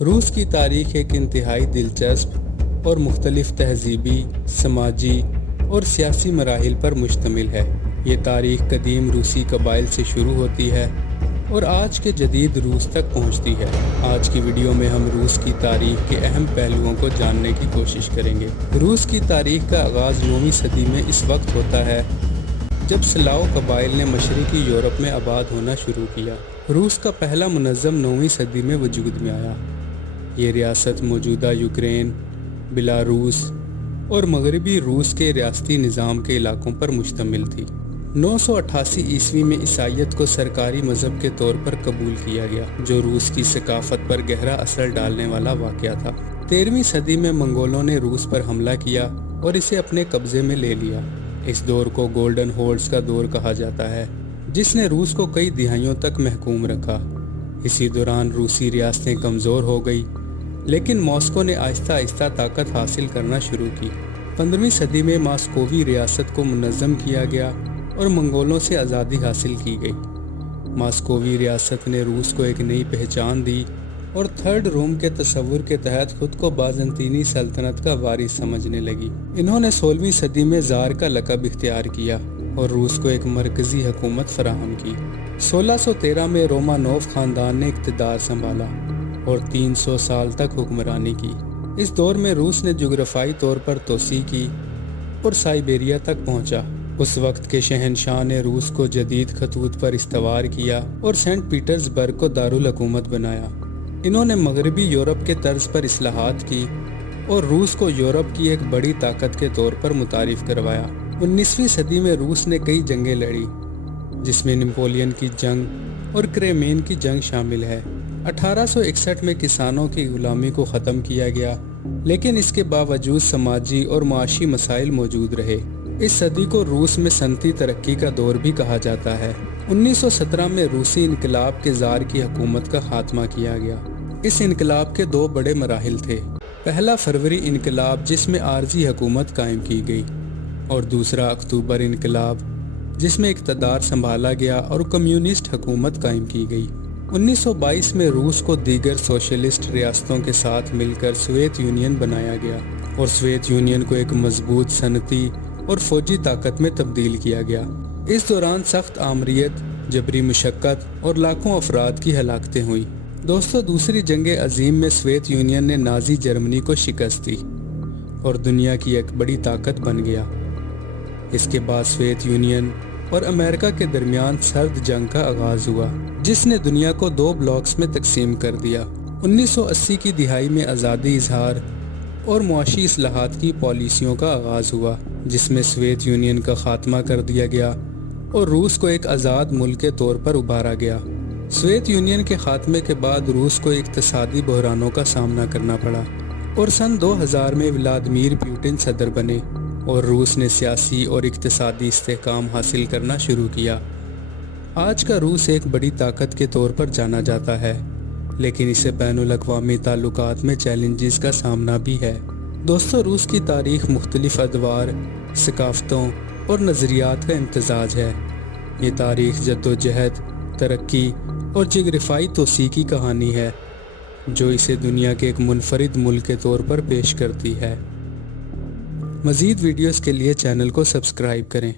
روس کی تاریخ ایک انتہائی دلچسپ اور مختلف تہذیبی، سماجی اور سیاسی مراحل پر مشتمل ہے۔ یہ تاریخ قدیم روسی قبائل سے شروع ہوتی ہے اور آج کے جدید روس تک پہنچتی ہے۔ آج کی ویڈیو میں ہم روس کی تاریخ کے اہم پہلوؤں کو جاننے کی کوشش کریں گے۔ روس کی تاریخ کا آغاز 9ویں صدی میں اس وقت ہوتا ہے جب سلاؤ قبائل نے مشرقی یورپ میں آباد ہونا شروع کیا۔ روس کا پہلا منظم 9ویں صدی میں وجود میں آیا۔ یہ ریاست موجودہ یوکرین، بیلاروس اور مغربی روس کے ریاستی نظام کے علاقوں پر مشتمل تھی۔ 988 عیسوی میں عیسائیت کو سرکاری مذہب کے طور پر قبول کیا گیا، جو روس کی ثقافت پر گہرا اثر ڈالنے والا واقعہ تھا۔ 13ویں صدی میں منگولوں نے روس پر حملہ کیا اور اسے اپنے قبضے میں لے لیا۔ اس دور کو گولڈن ہورس کا دور کہا جاتا ہے، جس نے روس کو کئی دہائیوں تک محکوم رکھا۔ اسی دوران روسی ریاستیں کمزور ہو گئی، لیکن ماسکو نے آہستہ آہستہ طاقت حاصل کرنا شروع کی۔ 15ویں صدی میں ماسکووی ریاست کو منظم کیا گیا اور منگولوں سے آزادی حاصل کی گئی۔ ماسکووی ریاست نے روس کو ایک نئی پہچان دی اور تھرڈ روم کے تصور کے تحت خود کو بازنطینی سلطنت کا وارث سمجھنے لگی۔ انہوں نے 16ویں صدی میں زار کا لقب اختیار کیا اور روس کو ایک مرکزی حکومت فراہم کی۔ 1613 میں رومانوف خاندان نے اقتدار سنبھالا اور 300 سال تک حکمرانی کی۔ اس دور میں روس نے جغرافیائی طور پر توسیع کی اور سائبیریا تک پہنچا۔ اس وقت کے شہنشاہ نے روس کو جدید خطوط پر استوار کیا اور سینٹ پیٹرز برگ کو دارالحکومت بنایا۔ انہوں نے مغربی یورپ کے طرز پر اصلاحات کی اور روس کو یورپ کی ایک بڑی طاقت کے طور پر متعارف کروایا۔ 19ویں صدی میں روس نے کئی جنگیں لڑی، جس میں نپولین کی جنگ اور کریمین کی جنگ شامل ہے۔ 1861 میں کسانوں کی غلامی کو ختم کیا گیا، لیکن اس کے باوجود سماجی اور معاشی مسائل موجود رہے۔ اس صدی کو روس میں صنعتی ترقی کا دور بھی کہا جاتا ہے۔ 1917 میں روسی انقلاب کے زار کی حکومت کا خاتمہ کیا گیا۔ اس انقلاب کے دو بڑے مراحل تھے۔ پہلا فروری انقلاب، جس میں عارضی حکومت قائم کی گئی، اور دوسرا اکتوبر انقلاب، جس میں اقتدار سنبھالا گیا اور کمیونسٹ حکومت قائم کی گئی۔ 1922 میں روس کو دیگر سوشلسٹ ریاستوں کے ساتھ مل کر سوویت یونین بنایا گیا اور سوویت یونین کو ایک مضبوط صنعتی اور فوجی طاقت میں تبدیل کیا گیا۔ اس دوران سخت آمریت، جبری مشقت اور لاکھوں افراد کی ہلاکتیں ہوئیں۔ دوستو، دوسری جنگ عظیم میں سوویت یونین نے نازی جرمنی کو شکست دی اور دنیا کی ایک بڑی طاقت بن گیا۔ اس کے بعد سوویت یونین اور امریکہ کے درمیان سرد جنگ کا آغاز ہوا، جس نے دنیا کو دو بلاکس میں تقسیم کر دیا۔ 1980 کی دہائی میں آزادی اظہار اور معاشی اصلاحات کی پالیسیوں کا آغاز ہوا، جس میں سوویت یونین کا خاتمہ کر دیا گیا اور روس کو ایک آزاد ملک کے طور پر ابھارا گیا۔ سوویت یونین کے خاتمے کے بعد روس کو اقتصادی بحرانوں کا سامنا کرنا پڑا اور سن 2000 میں ولادیمیر پوٹن صدر بنے اور روس نے سیاسی اور اقتصادی استحکام حاصل کرنا شروع کیا۔ آج کا روس ایک بڑی طاقت کے طور پر جانا جاتا ہے، لیکن اسے بین الاقوامی تعلقات میں چیلنجز کا سامنا بھی ہے۔ دوستو، روس کی تاریخ مختلف ادوار، ثقافتوں اور نظریات کا امتزاج ہے۔ یہ تاریخ جدوجہد، ترقی اور جغرافیائی توسیع کی کہانی ہے، جو اسے دنیا کے ایک منفرد ملک کے طور پر پیش کرتی ہے۔ مزید ویڈیوز کے لیے چینل کو سبسکرائب کریں۔